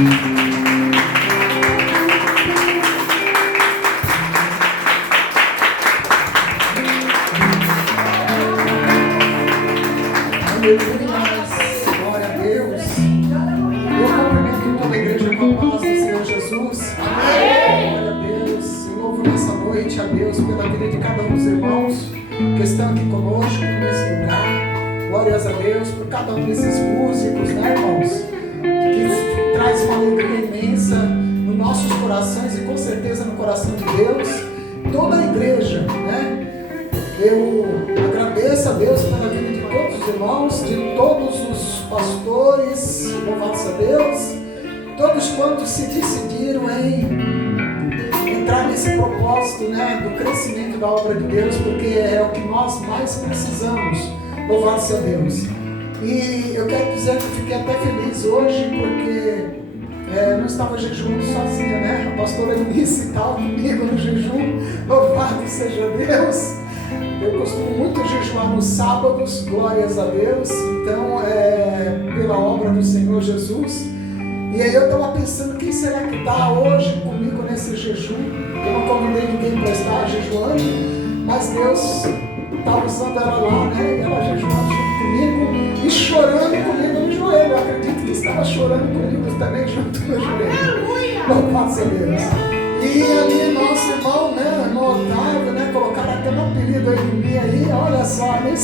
Glória a Deus. Eu cumprimento toda a igreja com a paz do Senhor Jesus. Amém. Glória a Deus. Eu louvo nessa noite a Deus pela vida de cada um dos irmãos que estão aqui conosco nesse lugar. Glórias a Deus por cada um desses músicos, né, irmãos? Que traz uma alegria imensa nos nossos corações e com certeza no coração de Deus. Toda a igreja, né? Eu agradeço a Deus pela vida de todos os irmãos, de todos os pastores, louvados a Deus, todos quantos se decidiram em entrar nesse propósito, né, do crescimento da obra de Deus, porque é o que nós mais precisamos, louvados a Deus. E eu quero dizer que fiquei até feliz hoje, porque não estava jejuando sozinha, né? A pastora Eunice estava comigo no jejum, louvado seja Deus. Eu costumo muito jejuar nos sábados, glórias a Deus, então pela obra do Senhor Jesus. E aí eu estava pensando, quem será que está hoje comigo nesse jejum? Eu não convidei ninguém para estar jejuando, mas Deus está usando ela lá, né? E ela jejuando junto comigo e chorando comigo no joelho. Eu acredito que estava chorando comigo também junto no joelho. Louvado seja Deus. E ali nosso irmão, né, irmão Otávio, né, colocaram até um apelido aí de mim aí, olha só, nem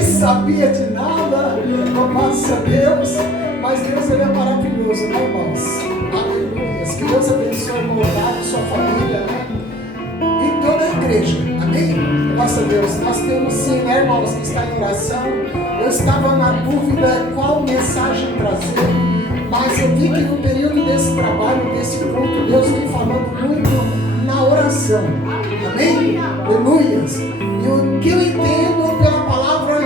sabia de nada, louvado seja Deus, mas Deus ele é maravilhoso, né, irmãos? Aleluia. Que Deus abençoe o irmão Otávio, sua família, né? E toda a igreja, amém? Nossa Deus, nós temos sim, né, irmãos, que está em oração. Eu estava na dúvida qual mensagem trazer. Mas eu vi que no período desse trabalho, desse culto, Deus vem falando muito na oração. Amém? Aleluias. E o que eu entendo pela palavra,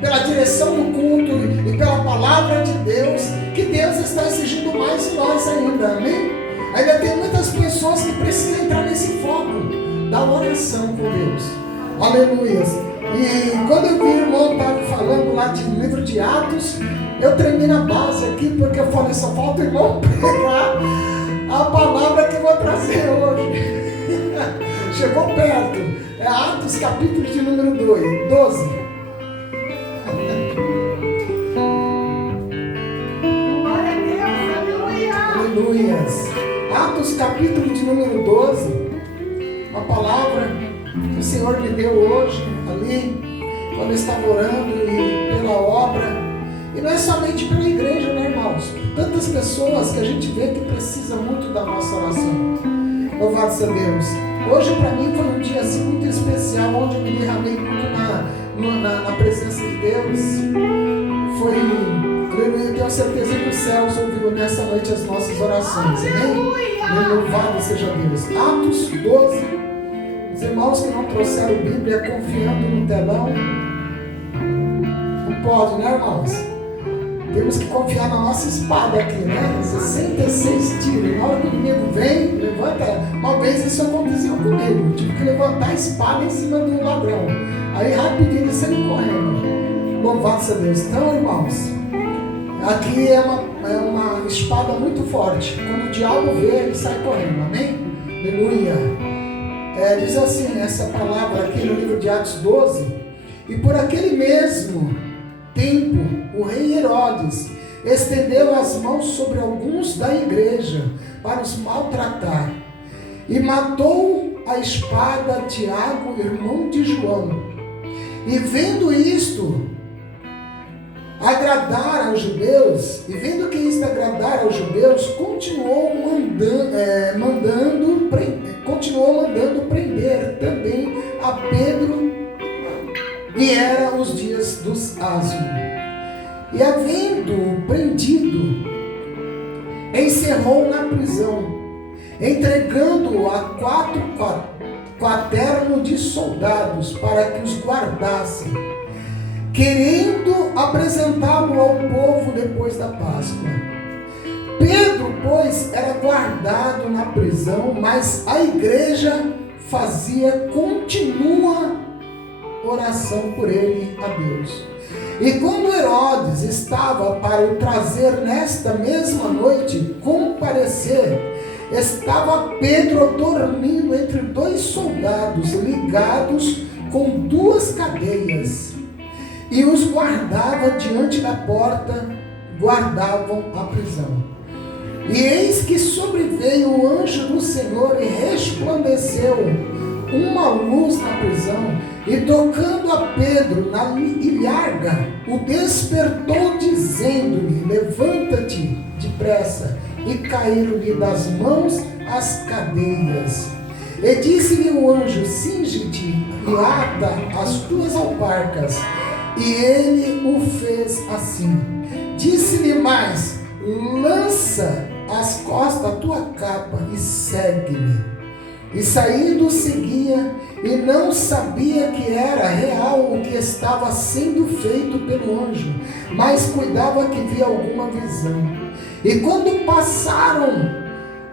pela direção do culto e pela palavra de Deus, que Deus está exigindo mais de nós ainda. Amém? Ainda tem muitas pessoas que precisam entrar nesse foco da oração com Deus. Aleluias. E quando eu vi o irmão Otávio falando lá de livro de Atos, eu tremi na base aqui, porque eu falei, só falta o irmão pegar a palavra que eu vou trazer hoje. Chegou perto. É Atos, capítulo de número 12. Glória a Deus, aleluia. Aleluias. Atos, capítulo de número 12. Uma palavra que o Senhor me deu hoje, ali, quando eu estava orando e pela obra. E não é somente pela igreja, né, irmãos? Tantas pessoas que a gente vê que precisam muito da nossa oração. Louvado seja Deus. Hoje para mim foi um dia assim muito especial, onde eu me derramei muito na presença de Deus. Foi, eu tenho certeza que os céus ouviram nessa noite as nossas orações. Amém? Louvado seja Deus. Atos 12. Os irmãos que não trouxeram Bíblia confiando no telão. Não pode, né, irmãos? Temos que confiar na nossa espada aqui, né? 66 tiros. Na hora que o inimigo vem, levanta. Uma vez isso aconteceu comigo. Eu tive que levantar a espada em cima do ladrão. Aí rapidinho ele saiu correndo. Louvado seja Deus. Então, irmãos, aqui é uma espada muito forte. Quando o diabo vê, ele sai correndo. Amém? Aleluia. Diz assim, essa palavra aqui no livro de Atos 12. E por aquele mesmo tempo, o rei Herodes estendeu as mãos sobre alguns da igreja para os maltratar e matou a espada Tiago, irmão de João. E vendo isto agradar aos judeus, continuou mandando prender também a Pedro. E eram os dias dos asmos. E havendo prendido, encerrou na prisão, entregando-o a 4 quaternos de soldados para que os guardassem, querendo apresentá-lo ao povo depois da Páscoa. Pedro, pois, era guardado na prisão, mas a igreja fazia contínua oração por ele a Deus. E quando Herodes estava para o trazer nesta mesma noite comparecer, estava Pedro dormindo entre dois soldados ligados com duas cadeias, e os guardava diante da porta, guardavam a prisão. E eis que sobreveio o anjo do Senhor e resplandeceu uma luz na prisão, e tocando a Pedro na ilharga, o despertou, dizendo-lhe: levanta-te depressa. E caíram-lhe das mãos as cadeias. E disse-lhe o anjo: cinge-te e ata as tuas alparcas. E ele o fez assim. Disse-lhe mais: lança às costas a tua capa e segue-me. E saindo seguia, e não sabia que era real o que estava sendo feito pelo anjo, mas cuidava que via alguma visão. E quando passaram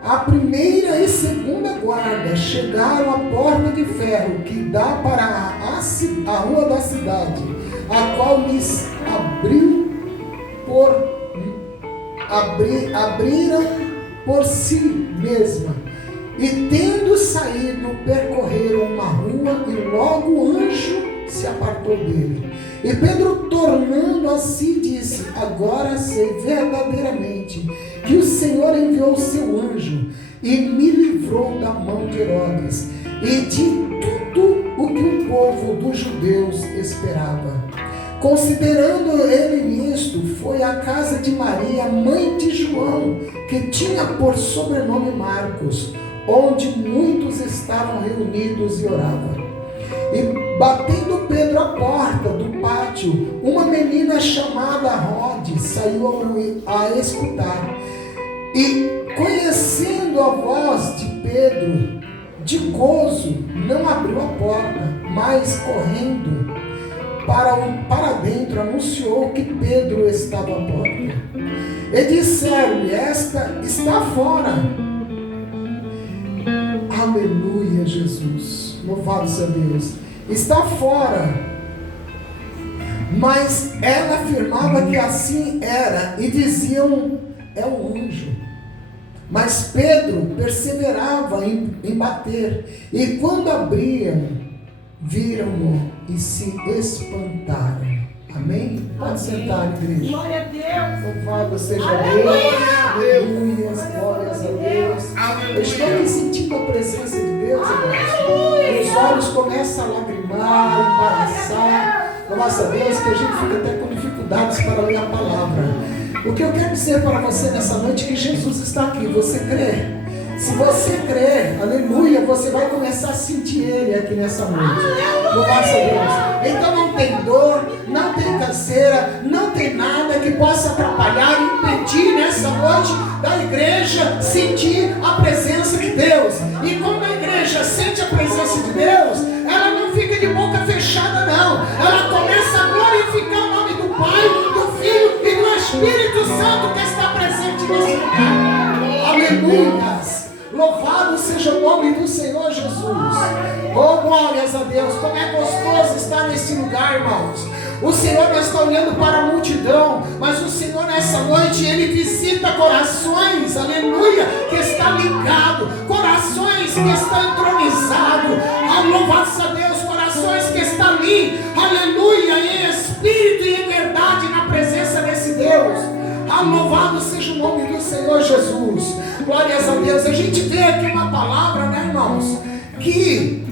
a primeira e segunda guarda, chegaram à porta de ferro que dá para a rua da cidade, a qual lhes abriram por si mesma. E tendo saído, percorreram uma rua, e logo o anjo se apartou dele. E Pedro, tornando a si, disse: agora sei verdadeiramente que o Senhor enviou o seu anjo e me livrou da mão de Herodes e de tudo o que o povo dos judeus esperava. Considerando ele nisto, foi à casa de Maria, mãe de João, que tinha por sobrenome Marcos, onde muitos estavam reunidos e oravam. E batendo Pedro à porta do pátio, uma menina chamada Rode saiu a escutar. E conhecendo a voz de Pedro, de gozo, não abriu a porta, mas correndo para dentro, anunciou que Pedro estava à porta. E disseram-lhe: esta está fora. Aleluia, Jesus. Louvado seja Deus. Está fora. Mas ela afirmava que assim era, e diziam: é um anjo. Mas Pedro perseverava em bater, e quando abriam, viram-no e se espantaram. Amém? Pode sentar, igreja. Glória a Deus. Louvado seja Deus. Glórias a Deus. Eu estou aqui sentindo a presença de Deus, irmãos. Os olhos começam a lagrimar, embaraçar. Louvado a Deus, que a gente fica até com dificuldades para ler a palavra. O que eu quero dizer para você nessa noite é que Jesus está aqui. Você crê? Se você crer, aleluia, você vai começar a sentir Ele aqui nessa noite. Louvado seja Deus. Então não tem dor, não tem canseira, não tem nada que possa atrapalhar, impedir nessa noite da igreja sentir a presença de Deus. E quando a igreja sente a presença de Deus, ela não fica de boca fechada, não. Ela começa a glorificar o nome do Pai, do Filho e do Espírito Santo que está presente nesse lugar. Aleluia. Louvado seja o nome do Senhor Jesus. Oh, glórias a Deus. Como é gostoso estar nesse lugar, irmãos. O Senhor não está olhando para a multidão, mas o Senhor nessa noite, Ele visita corações, aleluia, que está ligado, corações que estão entronizados. Louvado seja Deus, corações que estão ali, aleluia, em espírito e em verdade na presença desse Deus. Louvado seja o nome do Senhor Jesus. Glórias a Deus. A gente vê aqui uma palavra, né, irmãos? Que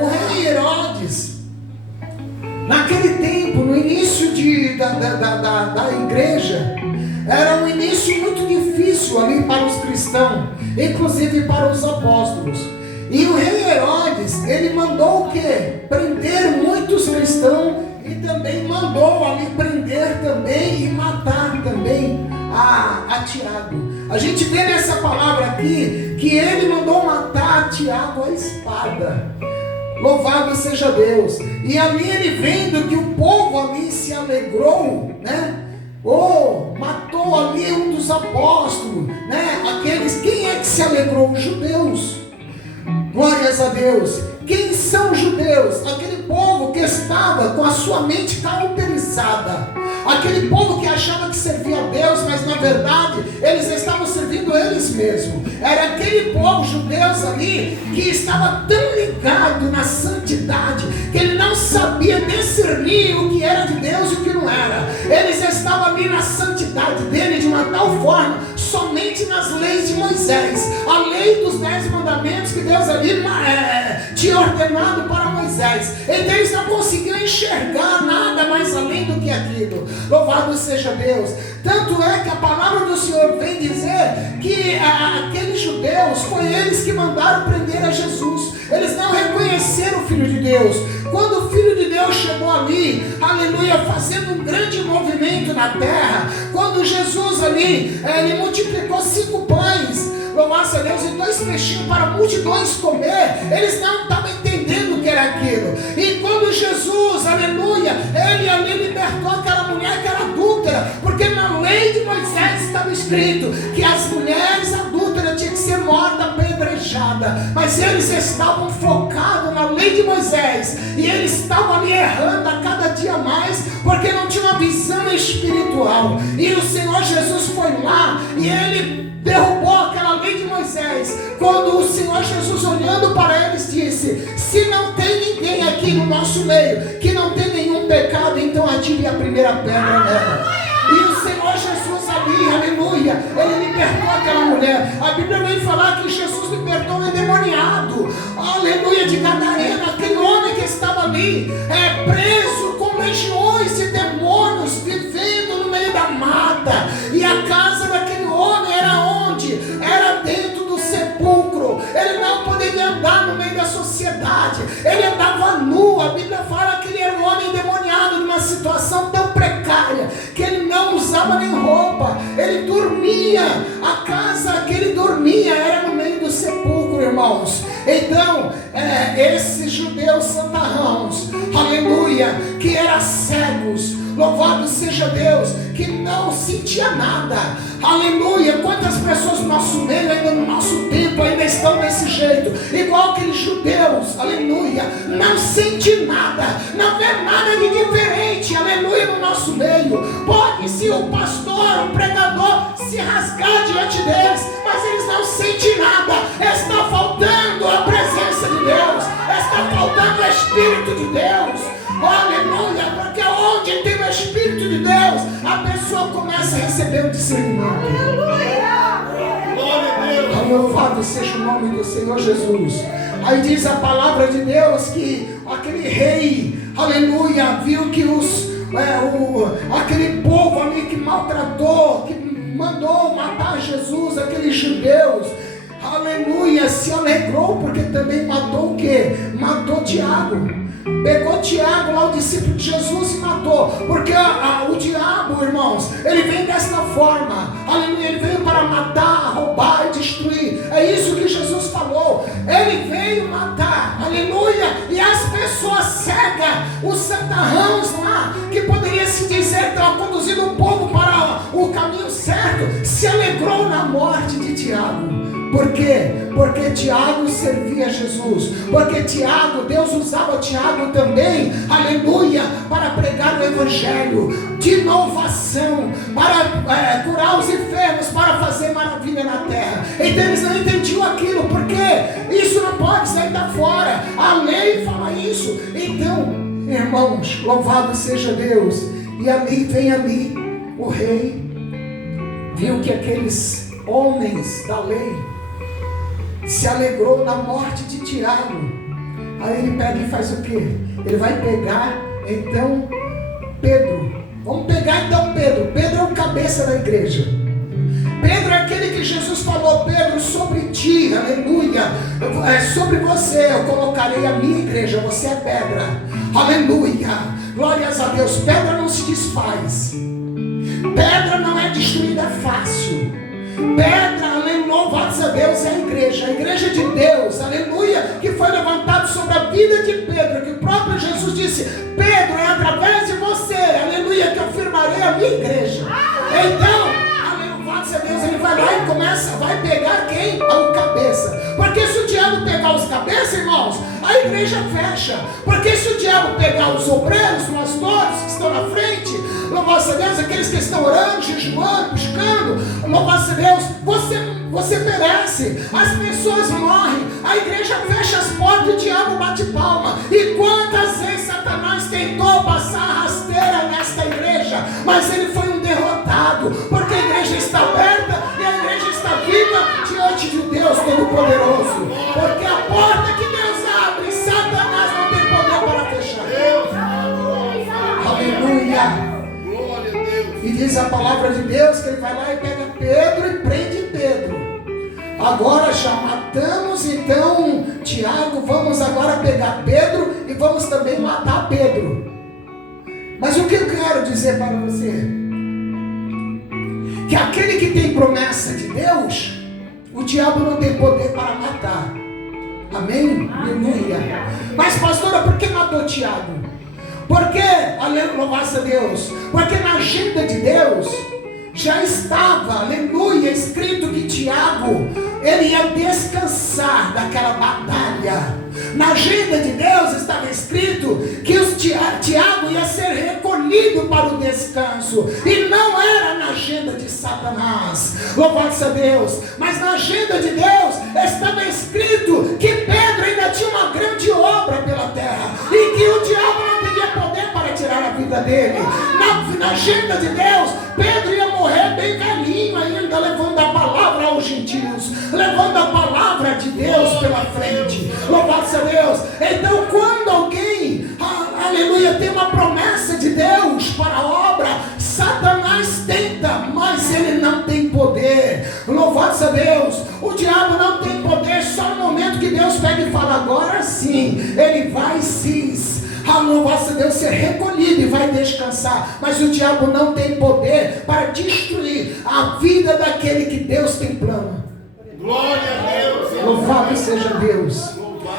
o rei Herodes, naquele tempo, no início da igreja, era um início muito difícil ali para os cristãos, inclusive para os apóstolos. E o rei Herodes, ele mandou o quê? Prender muitos cristãos. E também mandou ali prender também e matar também a Tiago. A gente vê nessa palavra aqui que ele mandou matar Tiago à espada. Louvado seja Deus. E ali ele vendo que o povo ali se alegrou, né? Matou ali um dos apóstolos, né? Quem é que se alegrou? Os judeus. Glórias a Deus. Quem são os judeus? Aquele povo que estava com a sua mente cauterizada, aquele povo que achava que servia a Deus, mas na verdade eles estavam servindo eles mesmos. Era aquele povo judeus ali que estava tão ligado na santidade que ele não sabia discernir o que era de Deus e o que não era. Eles estavam ali na santidade dele de uma tal forma, somente nas leis de Moisés, a lei dos 10 mandamentos que Deus ali tinha ordenado para Moisés. Então eles não conseguiam enxergar nada mais além do que aquilo. Louvado seja Deus. Tanto é que a palavra do Senhor vem dizer que aqueles judeus, foi eles que mandaram prender a Jesus. Eles não reconheceram o Filho de Deus. Quando o Filho de Deus chegou ali, aleluia, fazendo um grande movimento na terra, quando Jesus ali, ele multiplicou 5 pães, louvado a Deus, e 2 peixinhos para multidões comer, eles não estavam entendendo o que era aquilo. E quando Jesus, aleluia, ele ali libertou aquela mulher que era adúltera, porque na lei de Moisés estava escrito que as mulheres adúlteras tinham que ser mortas, apedrejadas, mas eles estavam focados na lei de Moisés, e eles estavam ali errando a cada dia mais, porque não tinham uma visão espiritual. E o Senhor Jesus foi lá, e ele derrubou aquela lei de Moisés, quando o Senhor Jesus, olhando para eles, disse: se não tem ninguém aqui no nosso meio que não tem nenhum pecado, então atire a primeira pedra nela. E o Senhor Jesus ali, aleluia, ele libertou aquela mulher. A Bíblia vem falar que Jesus libertou um endemoniado, aleluia, de Gadareno, aquele homem que estava ali, preso com legiões de demônios, vivendo no meio da mata. E a casa daquele homem era onde? Era dentro do sepulcro. Ele não poderia andar no meio da sociedade, ele andava nu. A Bíblia fala que ele era um homem endemoniado, numa situação tão precária que ele não usava nem roupa, ele dormia. A casa que ele dormia era no meio do sepulcro, irmãos. Então, esses judeus santarrãos, aleluia, que eram cegos, louvado seja Deus, que não sentia nada, aleluia. Quantas pessoas no nosso meio, ainda no nosso tempo, ainda estão desse jeito, igual aqueles judeus, aleluia, não sente nada, não vê nada de diferente, aleluia, no nosso meio. Pode se o pastor, o pregador se rasgar diante deles, mas eles não sentem nada. Está faltando a presença de Deus, está faltando o Espírito de Deus, aleluia, porque onde tem o Espírito de Deus, a pessoa começa a receber o discernimento. Louvado seja o nome do Senhor Jesus. Aí diz a palavra de Deus que aquele rei, aleluia, viu que aquele povo ali que maltratou, que mandou matar Jesus, aqueles judeus, aleluia, se alegrou, porque também matou o quê? Matou Tiago. Pegou Tiago lá, o discípulo de Jesus, e matou. Porque o diabo, irmãos, ele vem desta forma, aleluia, ele veio para matar, roubar e destruir. É isso que Jesus falou. Ele veio matar, aleluia. E as pessoas cegas, os santarrãos lá, que poderia se dizer que estavam conduzindo o povo para o caminho certo, se alegrou na morte de Tiago. Por quê? Porque Tiago servia a Jesus. Porque Tiago, Deus usava Tiago também, aleluia, para pregar o evangelho de inovação, para curar os enfermos, para fazer maravilha na terra. Então eles não entendiam aquilo, porque isso não pode sair da fora, a lei fala isso. Então, irmãos, louvado seja Deus. E ali vem o rei, viu que aqueles homens da lei se alegrou na morte de Tiago. Aí ele pega e faz o quê? Ele vai pegar então Pedro. Vamos pegar então Pedro. Pedro é o cabeça da igreja. Pedro é aquele que Jesus falou: Pedro, sobre ti, aleluia, sobre você eu colocarei a minha igreja. Você é pedra, aleluia, glórias a Deus. Pedra não se desfaz, pedra não é destruída fácil. Pedra, aleluia, louvado a Deus, é a igreja de Deus, aleluia, que foi levantado sobre a vida de Pedro, que o próprio Jesus disse: Pedro, é através de você, aleluia, que eu firmarei a minha igreja. Então, aleluia, louvado a Deus, ele vai lá e vai pegar quem? O cabeça. Porque se o diabo pegar os cabeça, irmãos, a igreja fecha. Porque se o diabo pegar os obreiros, os pastores que estão na frente, louvado a Deus, aqueles que estão orando, jejuando, buscando, louvado a Deus, você perece, as pessoas morrem, a igreja fecha as portas e o diabo bate palma. E quantas vezes Satanás tentou passar rasteira nesta igreja, mas ele foi um derrotado, porque a igreja está aberta e a igreja está viva diante de Deus Todo-Poderoso. Porque a porta que Deus abre, Satanás não tem poder para fechar. Aleluia. E diz a palavra de Deus que ele vai lá e pega Pedro e prende Pedro. Agora já matamos então Tiago, vamos agora pegar Pedro e vamos também matar Pedro. Mas o que eu quero dizer para você? Que aquele que tem promessa de Deus, o diabo não tem poder para matar. Amém? Aleluia. Mas pastora, por que matou Tiago? Porque, louvado a Deus, porque na agenda de Deus já estava, aleluia, escrito que Tiago, ele ia descansar daquela batalha. Na agenda de Deus estava escrito que Tiago ia ser recolhido para o descanso, e não era na agenda de Satanás, louvado a Deus, mas na agenda de Deus estava escrito que Pedro ainda tinha uma grande obra pela terra, e que o diabo não teria poder para tirar a vida dele. Na agenda de Deus, Pedro ia morrer bem velhinho ainda, levando a palavra aos gentios, levando a palavra de Deus pela frente, louvado a Deus. Então quando alguém, aleluia, tem uma promessa de Deus para a obra, Satanás tenta, mas ele não tem poder, louvado a Deus. O diabo não tem poder, só no momento que Deus pega e fala, agora sim, ele vai louvado a Deus, ser recolhido e vai descansar. Mas o diabo não tem poder para destruir a vida daquele que Deus tem plano. Glória a Deus. Louvado seja Deus.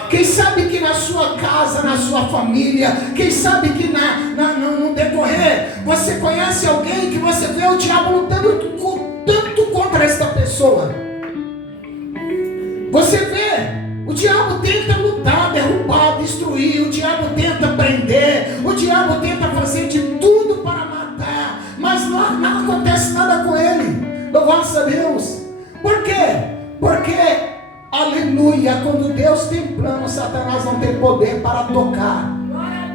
Quem sabe que na sua casa, na sua família, quem sabe que no decorrer, você conhece alguém que você vê o diabo lutando tanto contra esta pessoa. Você vê, o diabo tenta lutar, derrubar, destruir, o diabo tenta prender, o diabo tenta fazer de tudo para matar, mas não acontece nada com ele. Louvado a Deus. Por quê? Porque, aleluia, quando Deus tem plano, Satanás não tem poder para tocar.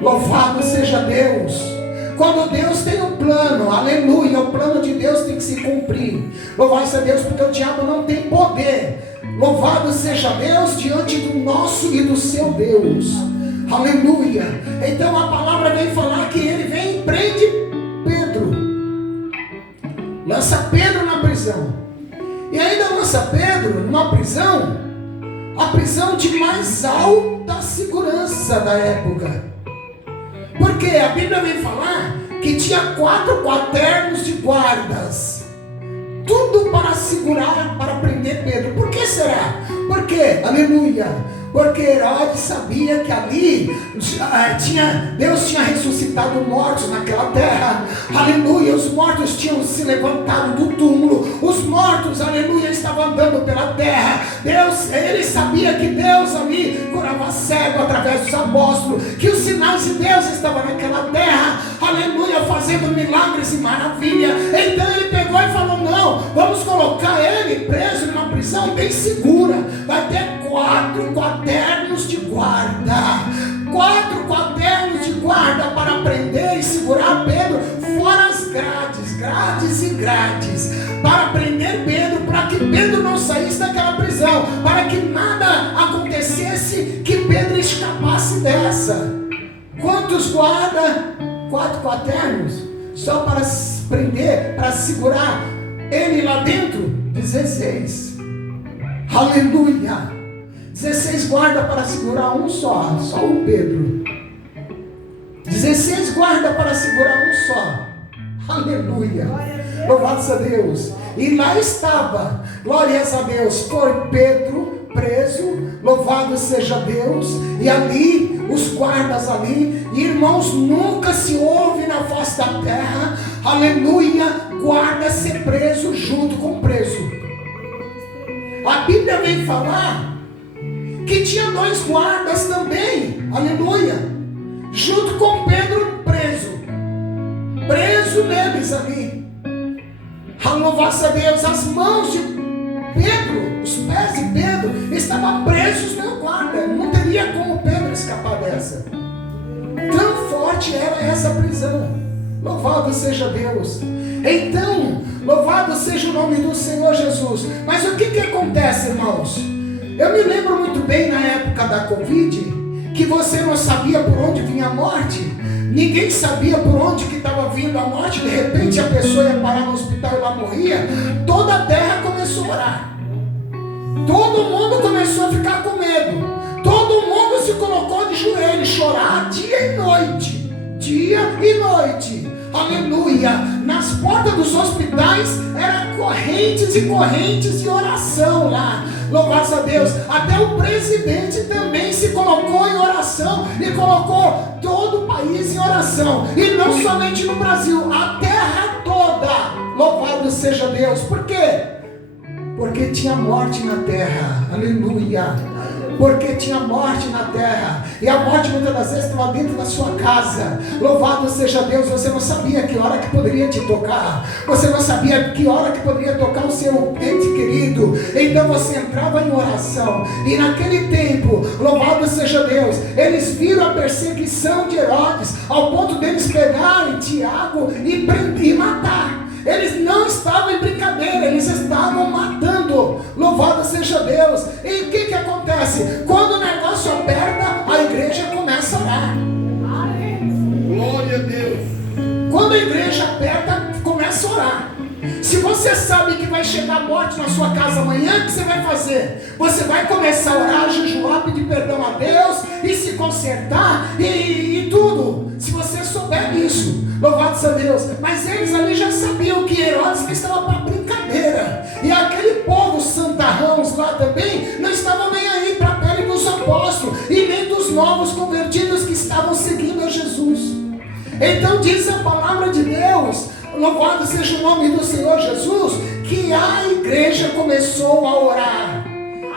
Louvado seja Deus. Quando Deus tem um plano, aleluia, o plano de Deus tem que se cumprir. Louvado seja Deus, porque o diabo não tem poder. Louvado seja Deus diante do nosso e do seu Deus. Aleluia. Então a palavra vem falar que ele vem e prende Pedro. Lança Pedro na prisão. E ainda lança Pedro numa prisão, a prisão de mais alta segurança da época. Porque a Bíblia vem falar que tinha 4 quaternos de guardas. Tudo para segurar, para prender Pedro. Por que será? Porque, aleluia, porque Herodes sabia que ali Deus tinha ressuscitado mortos naquela terra. Aleluia, os mortos tinham se levantado do túmulo. Os mortos, aleluia, estavam andando pela terra. Ele sabia que Deus ali curava cego através dos apóstolos, que os sinais de Deus estavam naquela terra, aleluia, fazendo milagres e maravilha. Então ele pegou e falou, não, vamos colocar ele preso numa prisão bem segura. Vai ter 4 quaternos de guarda. 4 quaternos de guarda para prender e segurar Pedro, fora as grades e grades, para prender Pedro, para que Pedro não saísse daquela prisão, para que nada acontecesse, que Pedro escapasse dessa. Quantos guarda? 4 quaternos, só para prender, para segurar ele lá dentro? 16. Aleluia. 16 guarda para segurar um só o Pedro. 16 guarda para segurar um só. Aleluia. Louvado a Deus. E lá estava, glórias a Deus, foi Pedro preso, louvado seja Deus. E ali, os guardas ali, irmãos, nunca se ouve na face da terra, aleluia, guarda ser preso junto com preso. A Bíblia vem falar que tinha 2 guardas também, aleluia, junto com Pedro preso neles ali. Louvado a Deus, as mãos de Pedro, os pés de Pedro estavam presos no guarda. Não teria como Pedro escapar dessa. Tão forte era essa prisão. Louvado seja Deus. Então, louvado seja o nome do Senhor Jesus. Mas o que acontece, irmãos? Eu me lembro muito bem na época da Covid, que você não sabia por onde vinha a morte. Ninguém sabia por onde que estava vindo a morte. De repente a pessoa ia parar no hospital e ela morria. Toda a terra começou a orar. Todo mundo começou a ficar com medo. Todo mundo se colocou de joelho, chorar dia e noite. Dia e noite. Aleluia. Nas portas dos hospitais eram correntes e correntes de oração lá. Louvado a Deus. Até o presidente também se colocou em oração e colocou todo o país em oração. E não somente no Brasil, a terra toda. Louvado seja Deus. Por quê? Porque tinha morte na terra. Aleluia. Porque tinha morte na terra. E a morte muitas das vezes estava dentro da sua casa. Louvado seja Deus. Você não sabia que hora que poderia te tocar. Você não sabia que hora que poderia tocar o seu ente querido. Então você entrava em oração. E naquele tempo, louvado seja Deus, eles viram a perseguição de Herodes, ao ponto deles pegarem Tiago e matar. Eles não estavam em brincadeira, eles estavam matando. Louvado seja Deus. E o que acontece? Quando o negócio aperta, a igreja começa a orar. Glória a Deus. Quando a igreja aperta, começa a orar. Se você sabe que vai chegar a morte na sua casa amanhã, o que você vai fazer? Você vai começar a orar, jejuar, pedir perdão a Deus e se consertar e tudo. Se você souber disso, louvado seja Deus. Mas eles ali já sabiam que Herodes não estava para brincadeira. E aquele povo santarrãos lá também não estavam nem aí para a pele dos apóstolos e nem dos novos convertidos que estavam seguindo a Jesus. Então diz a palavra de Deus, louvado seja o nome do Senhor Jesus, que a igreja começou a orar.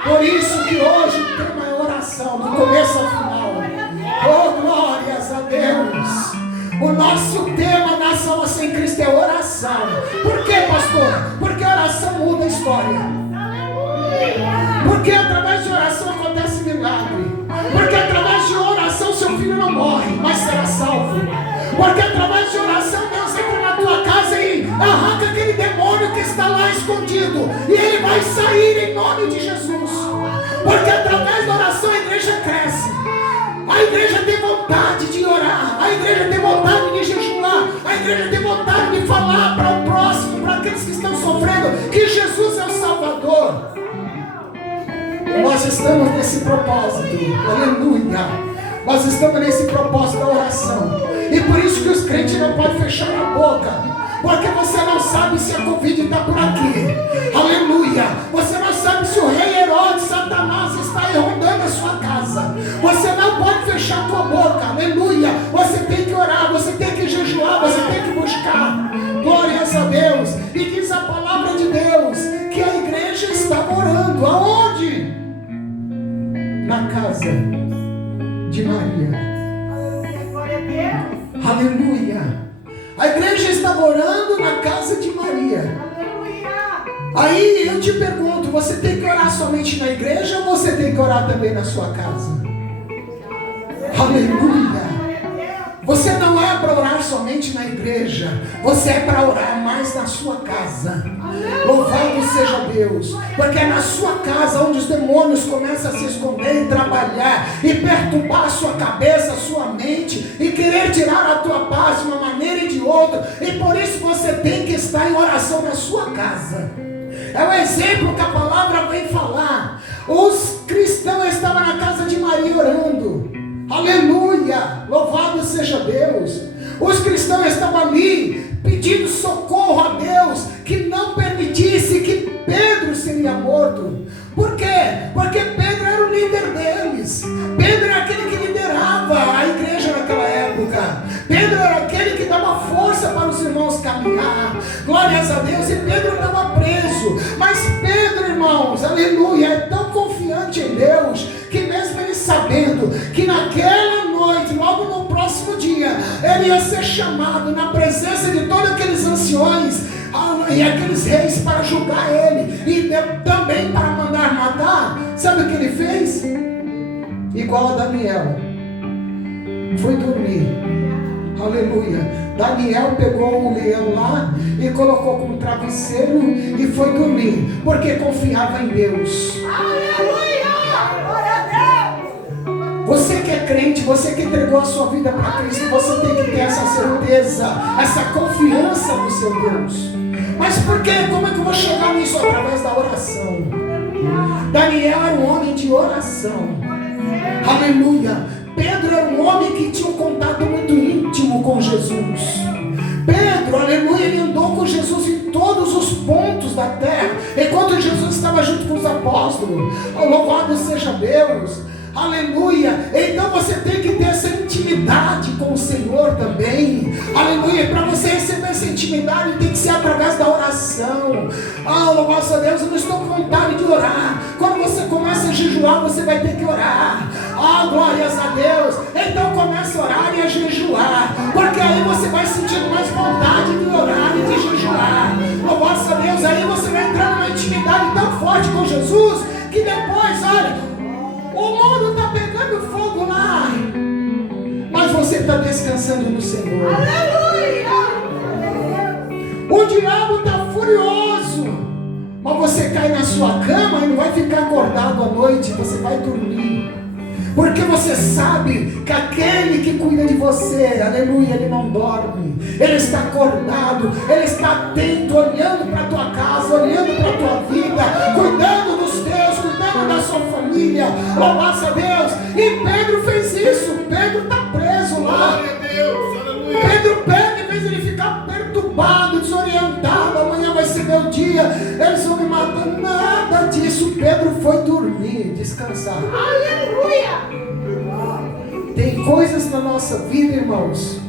Por isso que hoje o tema é oração, do começo ao final. Oh, glórias a Deus. O nosso tema na salvação em Cristo é oração. Por quê, pastor? Porque a oração muda a história. Porque através de oração acontece milagre. Porque através de oração seu filho não morre, mas será salvo. Porque através de oração Deus entra na tua casa e arranca aquele demônio que está lá escondido. E ele vai sair em nome de Jesus. Porque através da oração a igreja cresce. A igreja tem vontade de orar. A igreja tem vontade de jejuar. A igreja tem vontade de falar para o próximo, para aqueles que estão sofrendo, que Jesus é o Salvador. Nós estamos nesse propósito. Aleluia. Nós estamos nesse propósito da oração. E por isso que os crentes não podem fechar a boca. Porque você não sabe se a Covid está por aqui. Aleluia. Você não sabe se o rei Herodes, Satanás, está aí rondando a sua casa. Você não pode fechar a tua boca. Aleluia. Você tem que orar, você tem que jejuar, você tem que buscar. Glórias a Deus. E diz a palavra de Deus que a igreja estava orando. Aonde? Na casa de Maria. Aleluia. A igreja estava orando na casa de Maria. Aí eu te pergunto, você tem que orar somente na igreja ou você tem que orar também na sua casa? Aleluia. Você não é para orar somente na igreja, você é para orar mais na sua casa. Louvado seja Deus, porque é na sua casa onde os demônios começam a se esconder e trabalhar e perturbar a sua cabeça, a sua mente e querer tirar a tua paz de uma maneira e de outra. E por isso você tem que estar em oração na sua casa. É o exemplo que a palavra vem falar. Os cristãos estavam na casa de Maria orando. Aleluia, louvado seja Deus. Os cristãos estavam ali pedindo socorro a Deus, que não permitisse que Pedro seria morto. Por quê? Porque Pedro era o líder deles. Pedro era aquele que liderava a igreja naquela época. Pedro era aquele que dava força para os irmãos caminhar. Glórias a Deus. E Pedro estava preso. Mas Pedro, irmãos, aleluia, é tão confiante em Deus, que dizendo que naquela noite, logo no próximo dia, ele ia ser chamado na presença de todos aqueles anciões e aqueles reis para julgar ele e também para mandar matar. Sabe o que ele fez? Igual a Daniel, foi dormir. Aleluia. Daniel pegou o leão lá e colocou como travesseiro e foi dormir, porque confiava em Deus. Aleluia! Glória a Deus! Você que é crente, você que entregou a sua vida para Cristo, você tem que ter essa certeza, essa confiança no seu Deus. Mas por quê? Como é que eu vou chegar nisso? Através da oração. Daniel era um homem de oração. Aleluia. Pedro era um homem que tinha um contato muito íntimo com Jesus. Pedro, aleluia, ele andou com Jesus em todos os pontos da terra, enquanto Jesus estava junto com os apóstolos. Louvado seja Deus. Aleluia. Então você tem que ter essa intimidade com o Senhor também. Aleluia. Para você receber essa intimidade tem que ser através da oração. Louvado a Deus. Eu não estou com vontade de orar. Quando você começa a jejuar, você vai ter que orar. Glórias a Deus. Então comece a orar e a jejuar, porque aí você vai sentindo mais vontade de orar e de jejuar. Louvado a Deus. Aí você vai entrar numa intimidade tão forte com Jesus que depois, olha, o mundo está pegando fogo lá, mas você está descansando no Senhor. Aleluia! O diabo está furioso, mas você cai na sua cama e não vai ficar acordado à noite, você vai dormir. Porque você sabe que aquele que cuida de você, aleluia, ele não dorme. Ele está acordado, ele está atento, olhando para a tua casa, olhando para a tua vida, cuidando dos teus, cuidando da sua família. Louvado a Deus. E Pedro fez isso. Pedro está preso lá. Pedro pega, em vez de ele ficar perturbado, desorientado, amanhã vai ser meu dia, eles vão me matar. Nada disso. Pedro foi dormir, descansar. Aleluia! Tem coisas na nossa vida, irmãos.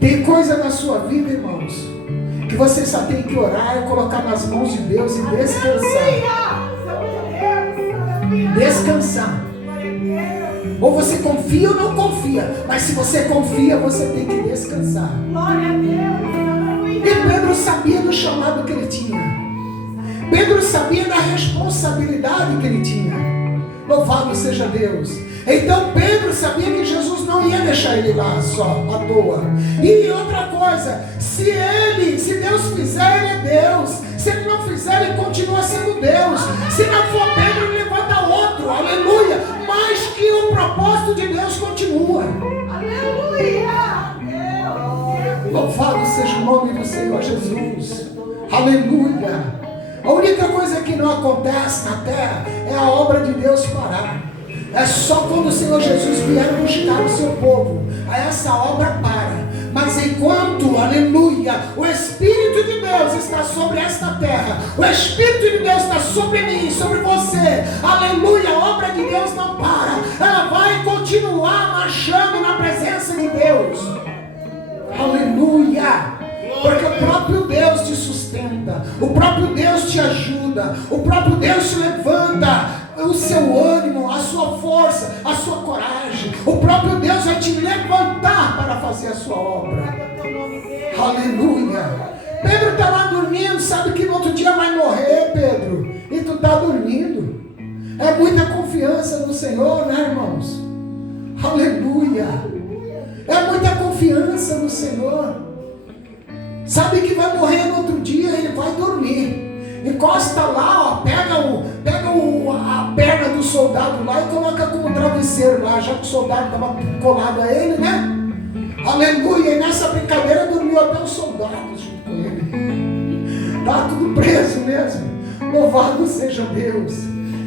Tem coisa na sua vida, irmãos, que você só tem que orar e colocar nas mãos de Deus e descansar. Descansar. Ou você confia ou não confia. Mas se você confia, você tem que descansar. E Pedro sabia do chamado que ele tinha. Pedro sabia da responsabilidade que ele tinha. Louvado seja Deus. Então Pedro sabia que Jesus não ia deixar ele lá só, à toa. E outra coisa, se Deus fizer, ele é Deus. Se ele não fizer, ele continua sendo Deus. Se não for Pedro, ele levanta outro. Aleluia. Mas que o propósito de Deus continua. Aleluia. Louvado seja o nome do Senhor Jesus. Aleluia. A única coisa que não acontece na terra é a obra de Deus parar. É só quando o Senhor Jesus vier buscar o seu povo, aí essa obra para. Mas enquanto, aleluia, o Espírito de Deus está sobre esta terra, o Espírito de Deus está sobre mim, sobre você, aleluia, a obra de Deus não para. Ela vai continuar marchando na presença de Deus. Aleluia. Porque o próprio Deus te sustenta, o próprio Deus te ajuda, o próprio Deus te levanta o seu ânimo, a sua força, a sua coragem. O próprio Deus vai te levantar para fazer a sua obra. Aleluia. Pedro está lá dormindo, sabe que no outro dia vai morrer, Pedro, e tu está dormindo. É muita confiança no Senhor, né, irmãos? Aleluia. É muita confiança no Senhor. Sabe que vai morrer no outro dia, ele vai dormir. Encosta lá, ó, pega a perna do soldado lá e coloca como travesseiro lá, já que o soldado estava colado a ele, né? Aleluia, e nessa brincadeira dormiu até os soldados junto com ele. Tá tudo preso mesmo. Louvado seja Deus.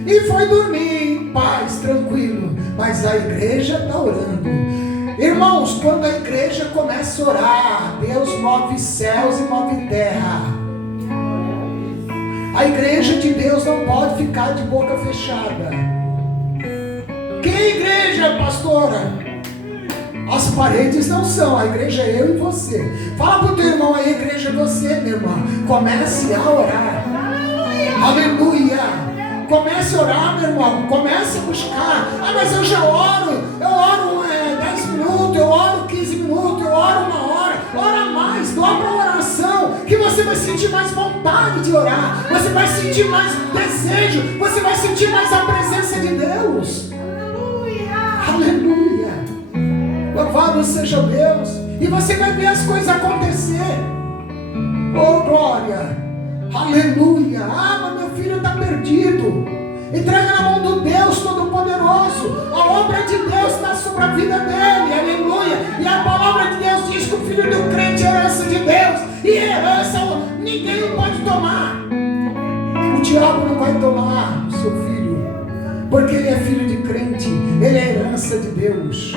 E foi dormir em paz, tranquilo. Mas a igreja está orando. Irmãos, quando a igreja começa a orar, Deus move céus e move terra. A igreja de Deus não pode ficar de boca fechada. Que igreja, pastora? As paredes não são, a igreja é eu e você. Fala para o teu irmão, a igreja é você, meu irmão. Comece a orar. Aleluia. Comece a orar, meu irmão. Comece a buscar. Ah, mas eu já oro. Eu oro 10 minutos, eu oro 15 minutos, eu oro 1 hora. Ora mais, dobra a oração, que você vai sentir mais vontade de orar. Você vai sentir mais desejo. Você vai sentir mais a presença de Deus. Aleluia. Louvado seja Deus. E você vai ver as coisas acontecer. Oh, glória. Aleluia. Ah, mas meu filho está perdido. Entrega na mão do Deus Todo-Poderoso. A obra de Deus está sobre a vida dele. Aleluia. E a palavra de Deus diz que o filho do crente é herança de Deus. E herança ninguém pode tomar. O diabo não vai tomar o seu filho, porque ele é filho de crente. Ele é herança de Deus.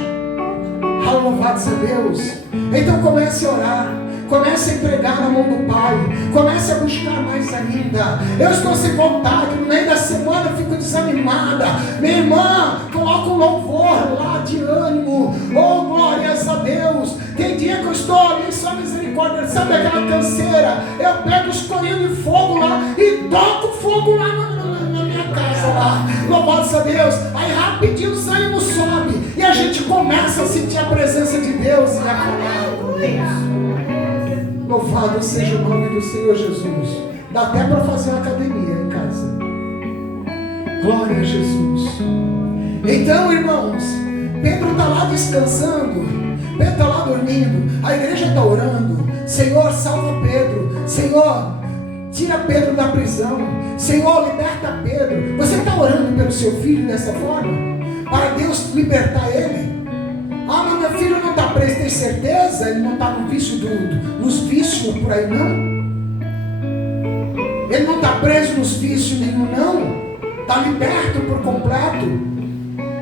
Louvado seja Deus. Então comece a orar. Comece a entregar na mão do Pai. Comece a buscar mais ainda. Eu estou sem vontade. No meio da semana eu fico desanimada. Minha irmã, coloca um louvor lá de ânimo. Oh, glórias a Deus. Tem dia que eu estou ali, só misericórdia. Sabe aquela canseira? Eu pego os corinhos de fogo lá e toco fogo lá na minha casa lá. Louvado seja Deus. Aí rapidinho os ânimos sobe. E a gente começa a sentir a presença de Deus e a palavra de Deus. Louvado seja o nome do Senhor Jesus. Dá até para fazer uma academia em casa. Glória a Jesus. Então, irmãos, Pedro está lá descansando. Pedro está lá dormindo. A igreja está orando. Senhor, salva Pedro. Senhor, tira Pedro da prisão. Senhor, liberta Pedro. Você está orando pelo seu filho dessa forma? Para Deus libertar ele? Ah, mas meu filho não está preso, tem certeza? Ele não está no vício nos vícios por aí, não? Ele não está preso nos vícios nenhum, não? Está liberto por completo.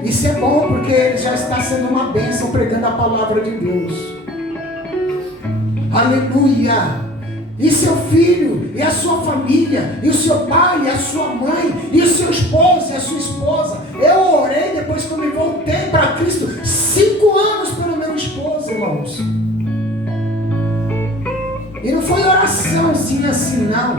Isso é bom, porque ele já está sendo uma bênção pregando a palavra de Deus. Aleluia! E seu filho, e a sua família, e o seu pai, e a sua mãe, e o seu esposo, e a sua esposa. Eu orei depois que eu me voltei para Cristo, 5 anos pelo meu esposo, irmãos. E não foi oraçãozinha assim, não.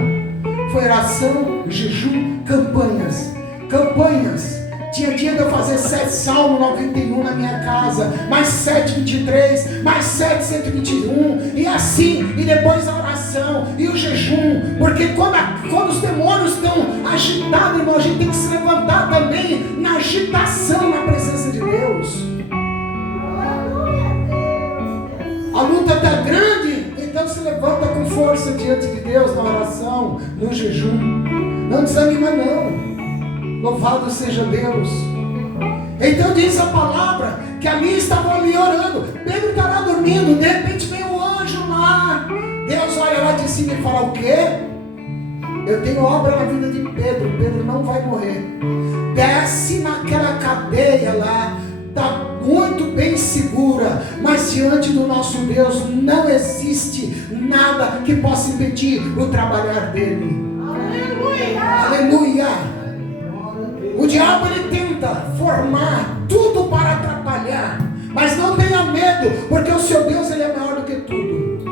Foi oração, jejum, campanhas. Campanhas. Tinha dia de eu fazer 7 Salmo 91 na minha casa, mais 7, 23, mais 7, 121, e assim, e depois a oração, e o jejum, porque quando os demônios estão agitados, irmão, a gente tem que se levantar também na agitação, na presença de Deus. A luta está grande, então se levanta com força diante de Deus, na oração, no jejum. Não desanima não. Louvado seja Deus. Então diz a palavra que ali estavam ali orando. Pedro está lá dormindo. De repente vem um anjo lá. Deus olha lá de cima e fala: o quê? Eu tenho obra na vida de Pedro. Pedro não vai morrer. Desce naquela cadeia lá. Está muito bem segura. Mas diante do nosso Deus não existe nada que possa impedir o trabalhar dele. Aleluia! Aleluia! O diabo ele tenta formar tudo para atrapalhar, mas não tenha medo, porque o seu Deus ele é maior do que tudo.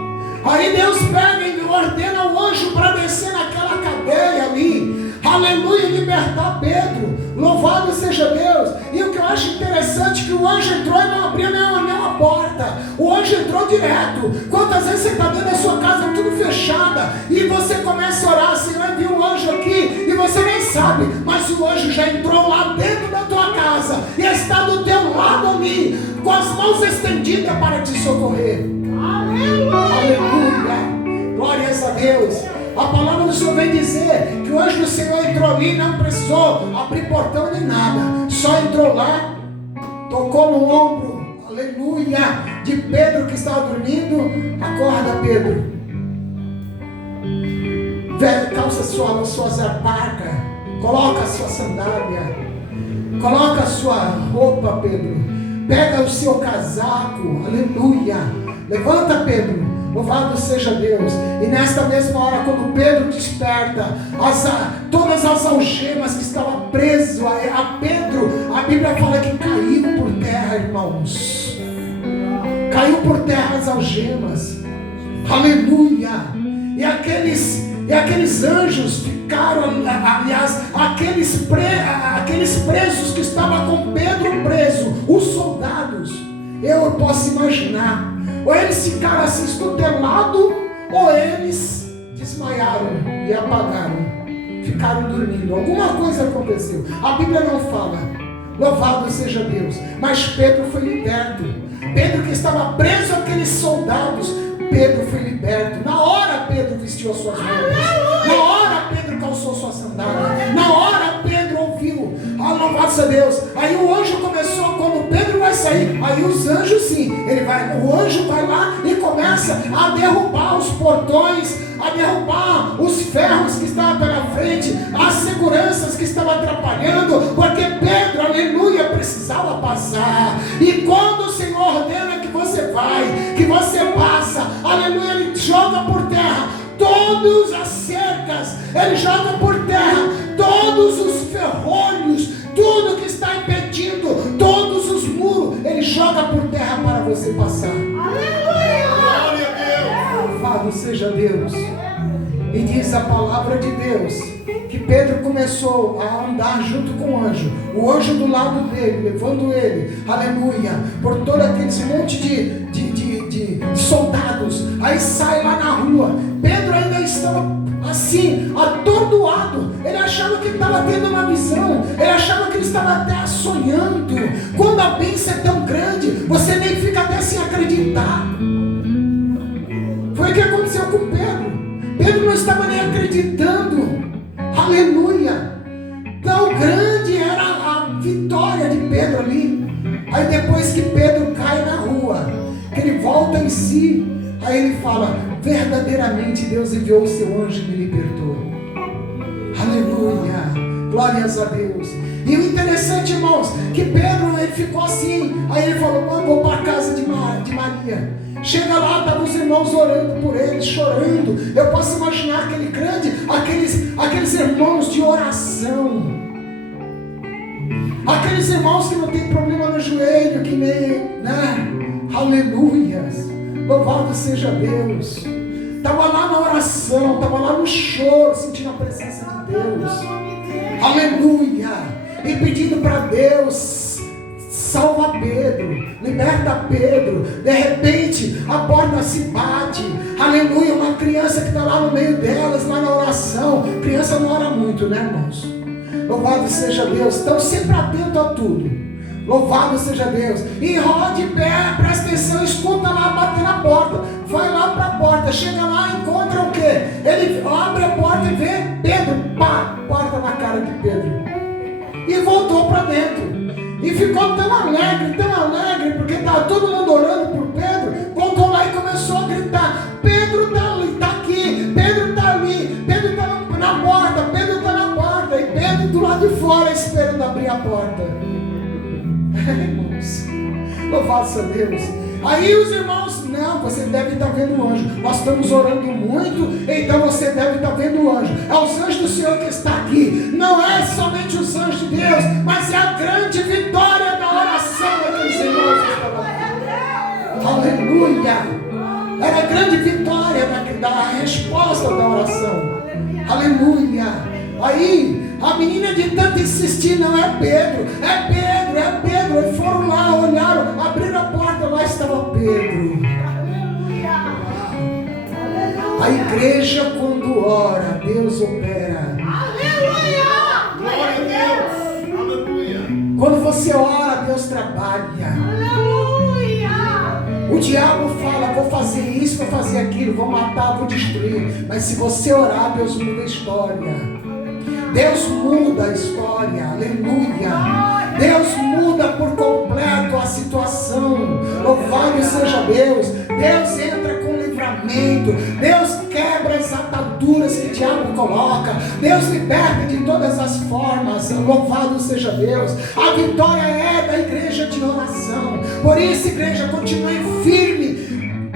Aí Deus pega e ordena o anjo para descer naquela cadeia ali, aleluia, e libertar Pedro. Louvado seja Deus. E o que eu acho interessante é que o anjo entrou e não abriu nenhuma porta. O anjo entrou direto. Quantas vezes você está dentro da sua casa tudo fechada e você começa a orar: Senhor, envia um anjo aqui, e você nem sabe, mas o anjo já entrou lá dentro da tua casa e está do teu lado ali, com as mãos estendidas para te socorrer. Aleluia! Glórias a Deus. A palavra do Senhor vem dizer que o anjo do Senhor entrou ali e não precisou abrir portão nem nada. Só entrou lá, tocou no ombro, aleluia, de Pedro que estava dormindo. Acorda, Pedro. Calça suas alparcas, coloca a sua sandália, coloca a sua roupa, Pedro. Pega o seu casaco, aleluia. Levanta, Pedro. Louvado seja Deus. E nesta mesma hora, quando Pedro desperta, todas as algemas que estavam presas a Pedro, a Bíblia fala que caiu por terra, irmãos. Caiu por terra as algemas. Aleluia. E aqueles E aqueles anjos ficaram, aliás, aqueles presos que estavam com Pedro preso, os soldados, eu posso imaginar, ou eles ficaram assim estutelados, ou eles desmaiaram e apagaram, ficaram dormindo, alguma coisa aconteceu, a Bíblia não fala, louvado seja Deus, mas Pedro foi liberto. Pedro que estava preso àqueles soldados, Pedro foi liberto. Na hora Pedro vestiu as suas roupas, na hora Pedro calçou suas sandálias, na hora Pedro ouviu, louvado seja Deus. Aí o anjo começou, quando Pedro vai sair, aí os anjos sim, o anjo vai lá e começa a derrubar os portões, a derrubar os ferros que estavam pela frente, as seguranças que estavam atrapalhando, porque Pedro, aleluia, precisava passar. E quando o Senhor ordena que você vai, que você passa, aleluia, Ele joga por terra todas as cercas, Ele joga por terra todos os ferrolhos, tudo que está impedindo, todos os muros, Ele joga por terra para você passar. Glória a Deus. Louvado seja Deus. E diz a palavra de Deus que Pedro começou a andar junto com o anjo do lado dele, levando ele, aleluia, por todo aqueles monte de soldados. Aí sai lá na rua, Pedro ainda estava assim, atordoado, ele achava que estava tendo uma visão, ele achava que ele estava até sonhando. Quando a bênção é tão grande, você nem fica até sem acreditar. Foi o que aconteceu com Pedro. Pedro não estava nem acreditando, aleluia, tão grande era a vitória de Pedro ali. Aí depois que Pedro cai na rua, que ele volta em si, aí ele fala, verdadeiramente Deus enviou o seu anjo e me libertou. Aleluia, glórias a Deus. E o interessante, irmãos, que Pedro, ele ficou assim, aí ele falou, vou para a casa de Maria. Chega lá, estavam os irmãos orando por ele, chorando. Eu posso imaginar aqueles irmãos de oração, aqueles irmãos que não tem problema no joelho, que nem, né? Aleluias, louvado seja Deus. Estava lá na oração, estava lá no choro, sentindo a presença de Deus, aleluia, e pedindo para Deus, salva Pedro, liberta Pedro. De repente a porta se bate, aleluia, uma criança que está lá no meio delas, lá na oração. Criança não ora muito, né, irmãos? Louvado seja Deus, estão sempre atentos a tudo. Louvado seja Deus. E roda de pé, presta atenção, escuta lá, bater na porta. Vai lá para a porta, chega lá, encontra o quê? Ele abre a porta e vê Pedro, pá, porta na cara de Pedro. E voltou para dentro. E ficou tão alegre, porque estava todo mundo orando por Pedro. Voltou lá e começou a gritar, Pedro está aqui, Pedro está ali, Pedro está na porta, Pedro está na porta. E Pedro do lado de fora esperando abrir a porta. Irmãos, louvado seja Deus. Aí os irmãos, não, você deve estar vendo o anjo. Nós estamos orando muito, então você deve estar vendo o anjo. É os anjos do Senhor que está aqui. Não é somente os anjos de Deus, mas é a grande vitória da oração daqueles irmãos que estavam aqui. Aleluia! Era a grande vitória da resposta da oração. Aleluia! Aí, a menina de tanto insistir, não é Pedro, é Pedro, é Pedro. E foram lá, olharam, abriram a porta, lá estava Pedro. A igreja, quando ora, Deus opera. Aleluia! Glória a Deus. Aleluia. Quando você ora, Deus trabalha. Aleluia! O diabo fala, vou fazer isso, vou fazer aquilo, vou matar, vou destruir. Mas se você orar, Deus muda a história. Deus muda a história, aleluia. Deus muda por completo a situação. Louvado seja Deus. Deus entra com livramento. Deus quebra as ataduras que o diabo coloca. Deus liberta de todas as formas. Louvado seja Deus. A vitória é da igreja de oração. Por isso, igreja, continue firme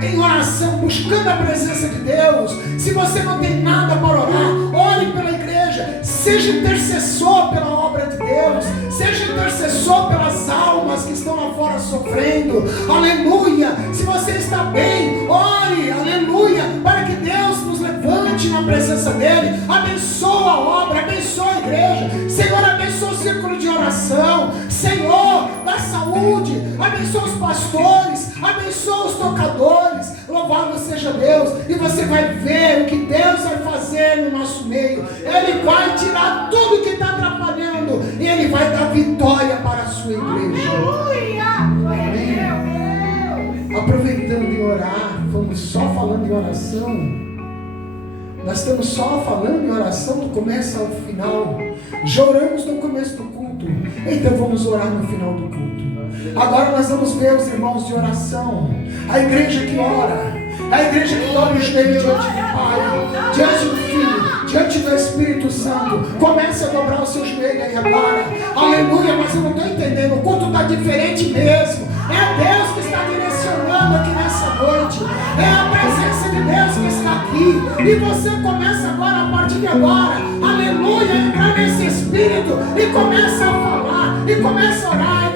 em oração, buscando a presença de Deus. Se você não tem nada para orar, ore pela igreja, seja intercessor pela obra de Deus, seja intercessor pelas almas que estão lá fora sofrendo, aleluia. Se você está bem, ore, aleluia, para que Deus nos levante noite na presença dEle. Abençoa a obra, abençoa a igreja. Senhor, abençoa o círculo de oração. Senhor, dá saúde, abençoa os pastores, abençoa os tocadores. Louvado seja Deus. E você vai ver o que Deus vai fazer no nosso meio. Ele vai tirar tudo que está atrapalhando e Ele vai dar vitória para a sua igreja. Amém. Aproveitando em orar, vamos só falando em oração. Nós estamos só falando em oração do começo ao final. Já oramos no começo do culto, então vamos orar no final do culto. Agora nós vamos ver os irmãos de oração, a igreja que ora, a igreja que dobra o joelho diante do Pai, diante do Filho, diante do Espírito Santo. Comece a dobrar o seu joelho aí agora. Aleluia, mas eu não estou entendendo, o culto está diferente mesmo. É Deus que está direcionando aqui nessa noite. É a presença de Deus que está aqui. E você começa agora, a partir de agora, aleluia, entrar nesse Espírito e começa a falar, e começa a orar.